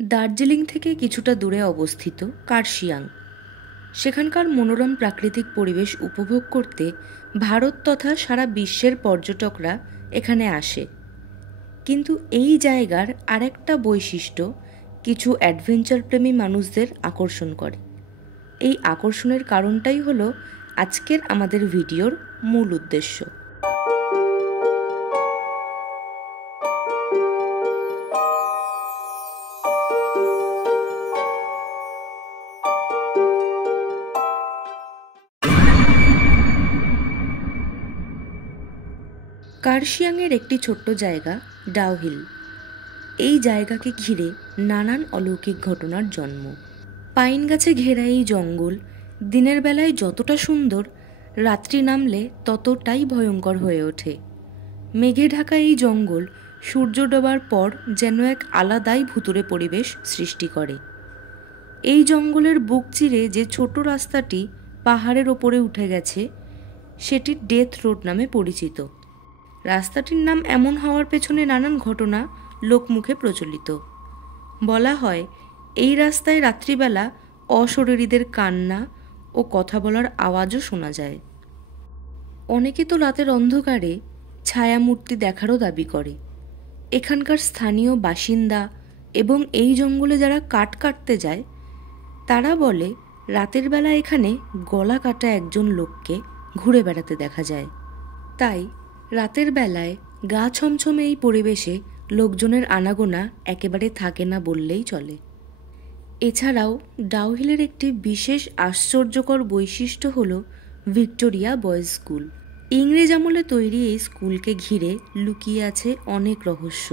দার্জিলিং থেকে কিছুটা দূরে অবস্থিত কার্শিয়াং। সেখানকার মনোরম প্রাকৃতিক পরিবেশ উপভোগ করতে ভারত তথা সারা বিশ্বের পর্যটকরা এখানে আসে। কিন্তু এই জায়গার আরেকটা বৈশিষ্ট্য কিছু অ্যাডভেঞ্চার প্রেমী মানুষদের আকর্ষণ করে। এই আকর্ষণের কারণটাই হলো আজকের আমাদের ভিডিওর মূল উদ্দেশ্য। কার্শিয়াংয়ের একটি ছোট্ট জায়গা ডাউহিল। এই জায়গাকে ঘিরে নানান অলৌকিক ঘটনার জন্ম। পাইন গাছে ঘেরা এই জঙ্গল দিনের বেলায় যতটা সুন্দর, রাত্রি নামলে ততটাই ভয়ঙ্কর হয়ে ওঠে। মেঘে ঢাকা এই জঙ্গল সূর্য ডোবার পর যেন এক আলাদাই ভুতুড়ে পরিবেশ সৃষ্টি করে। এই জঙ্গলের বুক চিরে যে ছোট রাস্তাটি পাহাড়ের ওপরে উঠে গেছে সেটি ডেথ রোড নামে পরিচিত। রাস্তাটির নাম এমন হওয়ার পেছনে নানান ঘটনা লোকমুখে প্রচলিত। বলা হয় এই রাস্তায় রাত্রিবেলা অশরীরীদের কান্না ও কথা বলার আওয়াজও শোনা যায়। অনেকে তো রাতের অন্ধকারে ছায়ামূর্তি দেখারও দাবি করে। এখানকার স্থানীয় বাসিন্দা এবং এই জঙ্গলে যারা কাঠ কাটতে যায় তারা বলে রাতের বেলা এখানে গলা কাটা একজন লোককে ঘুরে বেড়াতে দেখা যায়। তাই রাতের বেলায় গা ছমছমে এই পরিবেশে লোকজনের আনাগোনা একেবারে থাকে না বললেই চলে। এছাড়াও ডাউহিলের একটি বিশেষ আশ্চর্যকর বৈশিষ্ট্য হল ভিক্টোরিয়া বয়েজ স্কুল। ইংরেজ আমলে তৈরি এই স্কুলকে ঘিরে লুকিয়ে আছে অনেক রহস্য।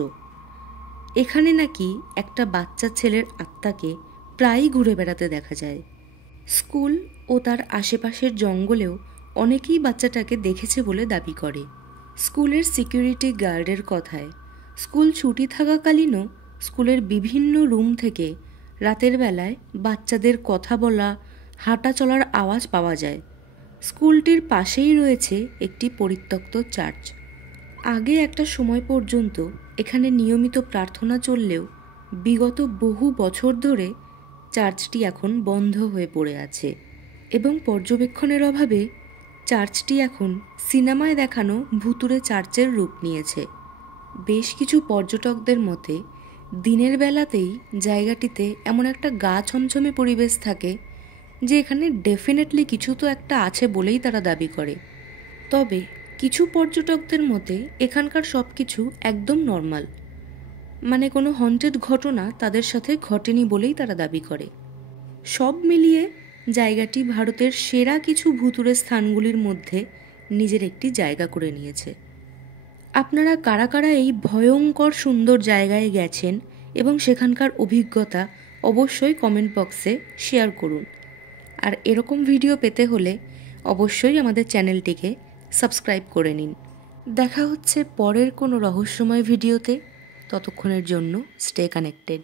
এখানে নাকি একটা বাচ্চা ছেলের আত্মাকে প্রায়ই ঘুরে বেড়াতে দেখা যায়। স্কুল ও তার আশেপাশের জঙ্গলেও অনেকেই বাচ্চাটাকে দেখেছে বলে দাবি করে। স্কুলের সিকিউরিটি গার্ডের কথায় স্কুল ছুটি থাকাকালীনও স্কুলের বিভিন্ন রুম থেকে রাতের বেলায় বাচ্চাদের কথা বলা, হাঁটা চলার আওয়াজ পাওয়া যায়। স্কুলটির পাশেই রয়েছে একটি পরিত্যক্ত চার্চ। আগে একটা সময় পর্যন্ত এখানে নিয়মিত প্রার্থনা চললেও বিগত বহু বছর ধরে চার্চটি এখন বন্ধ হয়ে পড়ে আছে এবং পর্যবেক্ষণের অভাবে চার্চটি এখন সিনেমায় দেখানো ভুতুড়ে চার্চের রূপ নিয়েছে। বেশ কিছু পর্যটকদের মতে দিনের বেলাতেই জায়গাটিতে এমন একটা গা ছমছমে পরিবেশ থাকে যে এখানে ডেফিনেটলি কিছু তো একটা আছে বলেই তারা দাবি করে। তবে কিছু পর্যটকদের মতে এখানকার সব কিছু একদম নর্মাল, মানে কোনো হন্টেড ঘটনা তাদের সাথে ঘটেনি বলেই তারা দাবি করে। সব মিলিয়ে জায়গাটি ভারতের সেরা কিছু ভুতুড়ে স্থানগুলির মধ্যে নিজের একটি জায়গা করে নিয়েছে। আপনারা কারা কারা এই ভয়ঙ্কর সুন্দর জায়গায় গেছেন এবং সেখানকার অভিজ্ঞতা অবশ্যই কমেন্ট বক্সে শেয়ার করুন। আর এরকম ভিডিও পেতে হলে অবশ্যই আমাদের চ্যানেলটিকে সাবস্ক্রাইব করে নিন। দেখা হচ্ছে পরের কোনো রহস্যময় ভিডিওতে। ততক্ষণের জন্য স্টে কানেক্টেড।